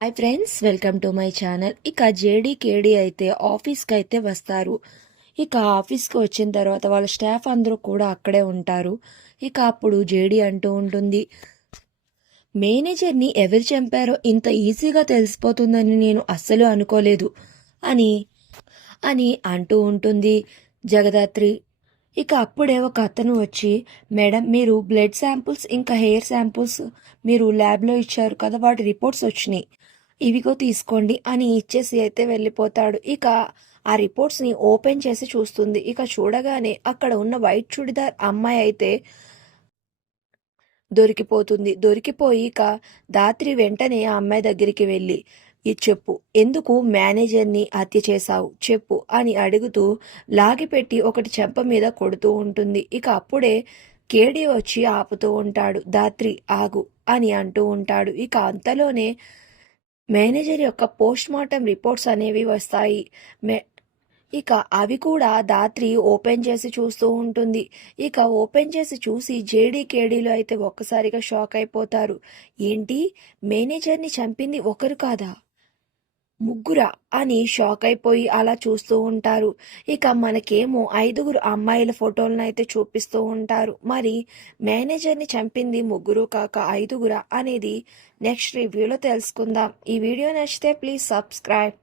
Hi friends welcome to my channel ఇక JD KD అయితే ఆఫీస్కి అయితే వస్తారు. ఇక ఆఫీస్కి వచ్చిన తర్వాత వాళ్ళ స్టాఫ్ అందరూ కూడా అక్కడే ఉంటారు. ఇక అప్పుడు జేడీ అంటూ ఉంటుంది మేనేజర్ని ఎవరు చంపారో ఇంత ఈజీగా తెలిసిపోతుందని నేను అస్సలు అనుకోలేదు అని అని అంటూ ఉంటుంది. జగదాత్రి ఇక అప్పుడే ఒక అతను వచ్చి మేడం మీరు బ్లడ్ శాంపుల్స్ ఇంకా హెయిర్ శాంపుల్స్ మీరు ల్యాబ్లో ఇచ్చారు కదా వాటి రిపోర్ట్స్ వచ్చినాయి. ఇవిగో తీసుకోండి అని ఇచ్చేసి అయితే వెళ్ళిపోతాడు. ఇక ఆ రిపోర్ట్స్ని ఓపెన్ చేసి చూస్తుంది. ఇక చూడగానే అక్కడ ఉన్న వైట్ చుడిదార్ అమ్మాయి అయితే దొరికిపోతుంది. దొరికిపోయి ఇక దాత్రి వెంటనే ఆ అమ్మాయి దగ్గరికి వెళ్ళి "ఇది చెప్పు. ఎందుకు మేనేజర్ని హత్య చేశావు? చెప్పు అని అడుగుతూ లాగిపెట్టి ఒకటి చెంప మీద కొడుతూ ఉంటుంది. ఇక అప్పుడే కేడి వచ్చి ఆపుతూ ఉంటాడు. దాత్రి ఆగు అని అంటూ ఉంటాడు. ఇక అంతలోనే మేనేజర్ యొక్క పోస్ట్ మార్టం రిపోర్ట్స్ అనేవి వస్తాయి. మే ఇక అవి కూడా దాత్రి ఓపెన్ చేసి చూస్తూ ఉంటుంది. ఇక ఓపెన్ చేసి చూసి జేడీ కేడీలో అయితే ఒక్కసారిగా షాక్ అయిపోతారు. ఏంటి? మేనేజర్ని చంపింది ఒకరు కాదా? ముగ్గురా అని షాక్ అయిపోయి అలా చూస్తూ ఉంటారు. ఇక మనకేమో ఐదుగురు అమ్మాయిల ఫోటోలను అయితే చూపిస్తూ ఉంటారు. మరి మేనేజర్ని చంపింది ముగ్గురు కాక ఐదుగురా అనేది నెక్స్ట్ రివ్యూలో తెలుసుకుందాం. ఈ వీడియో నచ్చితే ప్లీజ్ సబ్స్క్రైబ్.